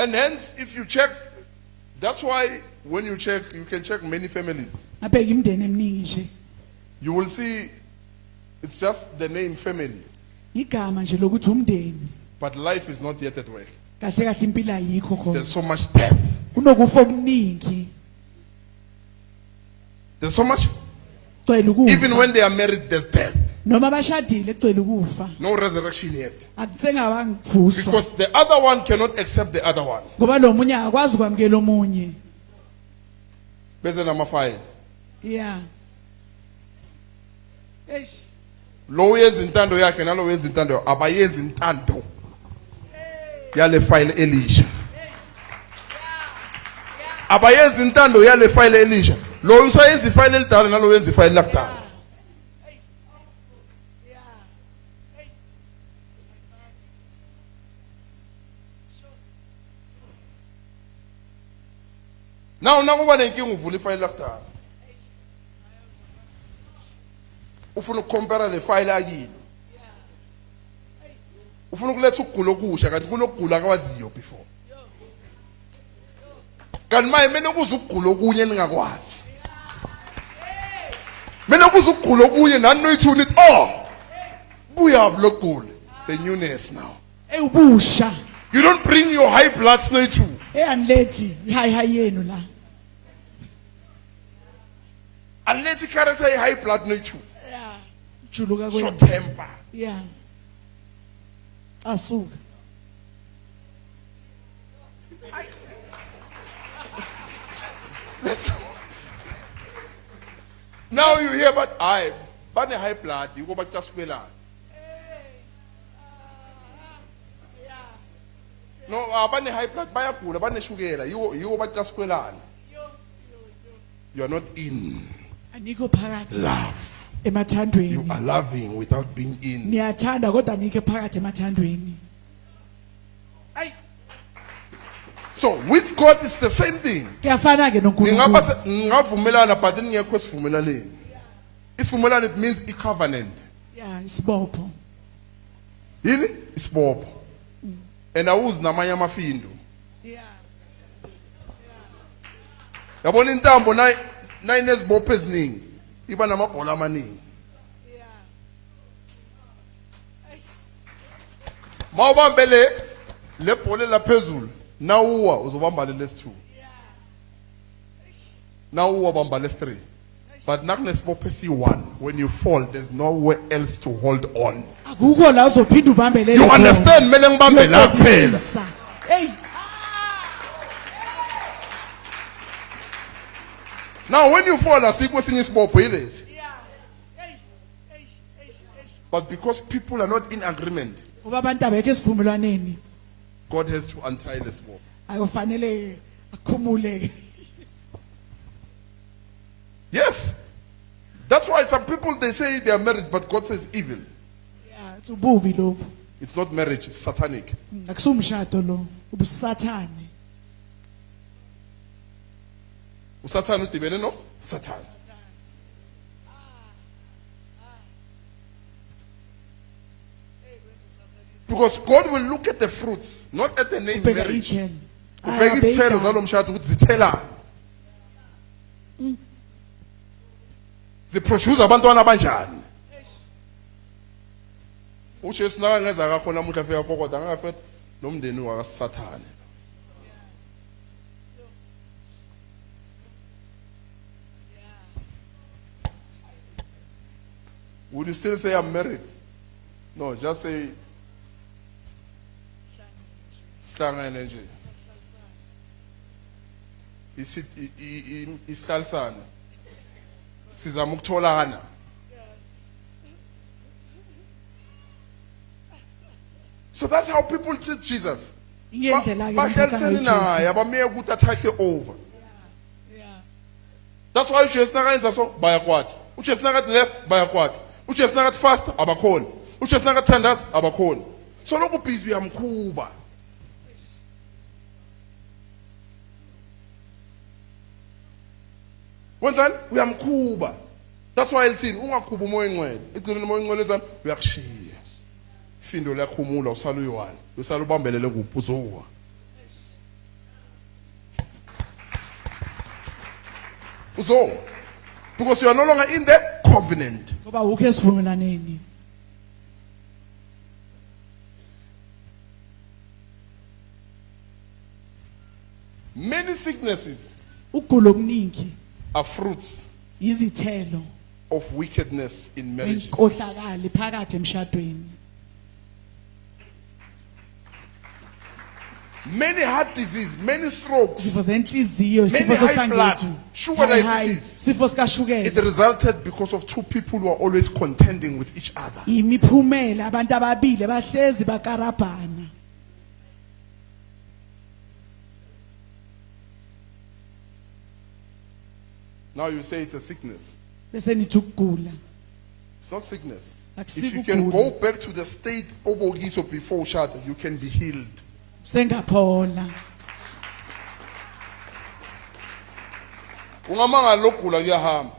And hence, if you check, that's why when you check, you can check many families. Ngabheka imndeni eminingi nje. You will see it's just the name family, Igama nje lokuthi umndeni. but life is not yet at work. Kahle kahle impilo ayikho khona. There's so much death. Kunokufa okuningi. There's so much. Gcwele ukufa. Even when they are married, there's death. Noma bashadile gcwele ukufa. No resurrection yet. Akusengabangivuswa. Because the other one cannot accept the other one. Ngoba lo munye akwazi ukwamkela omunye. Bese namafile. Yeah. Eish. Lo yenza intando yakhe nalo wenza intando abayenza intando. Yale file Elisha. Abayenza intando yale file Elisha. Lo usayenza ifile elidala nalo wenza ifile lakudala. Now nakuba nenkinga uvula ifile lakudala. Ufuna ukucompare le file akini. Ufuna ukuletha ukugula okusha kanti kunokugula akwaziyo before. Kanti manje mina kuza ukugula okunye ningakwazi. Mina kuza ukugula okunye nani noyithuni buya blokugula the newness now. Ubusha. You don't bring your high blood noyithu. Andilethi high yenu la. Unless character high blood noyithu. Yeah. Juluka Short temper. Yeah. Asuka. Now you hear about bane high blood you go back to swelana. No, bane high blood bayagula bane shukela you back to swelana. You are not in Aniko phakathi. love. You Emathandweni. are loving without being in. Niyathanda kodwa nike phakathi emathandweni. So with God it's the same thing. Kuyafana ke noNkulunkulu. Ningavumelana but ningekho sivumelaneni. Isivumelano it means a covenant. Yeah, isibopho. Yini? Isibopho. And awuzi namanye amafindo. Yeah. Yabona intambo nayinezibopho eziningi iba namabhola amaningi. Yeah. Mawubambe le bhola laphezulu nawuwa uzobamba lesi2. Nawuwa bamba lesi3. But nakunesibopho esi1 when you fall there's nowhere else to hold on. Akukho la uzophinda ubambe lelo. You understand mele ngibambe la kuphela. Hey. Now when you fall asikho sinye isibopho yilesi. But because people are not in agreement, Ngoba abantu abekho esivumelwaneni. God has to untie this bopho. Akufanele akhumule. Yes. That's why some people they say they are married but God says evil. Yeah, it's ububi lokho. It's not marriage, it's satanic. Akusumshado lo, ubusathane. Usathana udibene no? Satan. Because God will look at the fruits, not at the name Ubheka marriage. ithelo. Ubheka izithelo zalo mshado ukuthi zithelani. Ziproduce abantwana abanjani. uJesu nakangeza kakhona namuhla afika kokoda angafethu nomndeni wakaSathane. Would you still say I'm married? No, just say Slangene nje. Isihlalisana. Sizama ukutholana. So that's how people treat Jesus. Bahlalisene naye abameye ukuthi atake over. That's why uJesu nakayenza so bayakwata. uJesu nakathi left bayakwata. uJesu nakathi fast abakhona. uJesu nakathi thandaza abakhona. So lokhu busy uyamkhuba. Wenzani? Uyamkhuba. That's why elithini ungakhuba umoya engcwele. Igcine umoya engcwele zami uyakushiya. Ifindo liyakhumula usala uyiwani. Usala ubambelele kuphi uzowa. So, because you are no longer in the covenant. ngoba ukho esivumelwaneni. Many sicknesses Ukugula okuningi are fruits izithelo of wickedness in marriages. enkohlakali phakathi emshadweni. Many heart disease, many strokes, Sifo zenhliziyo, Many sifo high blood, sohlangethu, sugar high, high, diabetes. sifo it sikashukela. resulted because of two people who are always contending with each other. Imiphumela abantu ababili bahlezi bakarabhana. Now you say it's a sickness. Bese nithi ukugula. It's not sickness. If Akusiko you can ukugula. go back to the state obogiso before shada, you can be healed. Sengaphola. Ungamanga lokugula kuyahamba.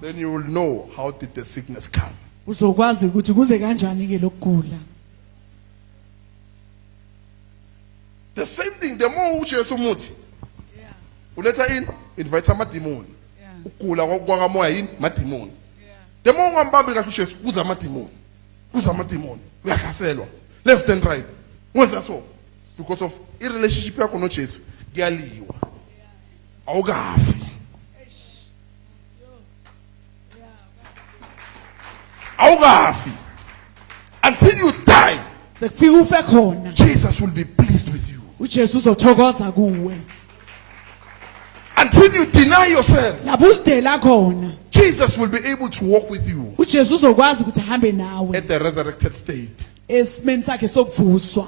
Then you will know how did the sickness come. Uzokwazi ukuthi kuze kanjani ke lokugula. The same thing, the more ujesu umuthi. Uletha in, invite amadimoni. Ukugula kwakamoya yini? Madimoni. The more ungambambi kahle ujesu, kuza amadimoni. Kuza amadimoni. Uyahlaselwa. Left and right. Wenza so. Because of i-relationship yakho nojesu kuyaliwa. Awukafi. Awukafi. Until you die, Sekufika ufe khona. Jesus will be pleased with you. uJesu uzothokoza kuwe. Until you deny yourself, Lapho uzidela khona, Jesus will be able to walk with you uJesu uzokwazi ukuthi ahambe nawe at the resurrected state. esimeni sakhe sokuvuswa.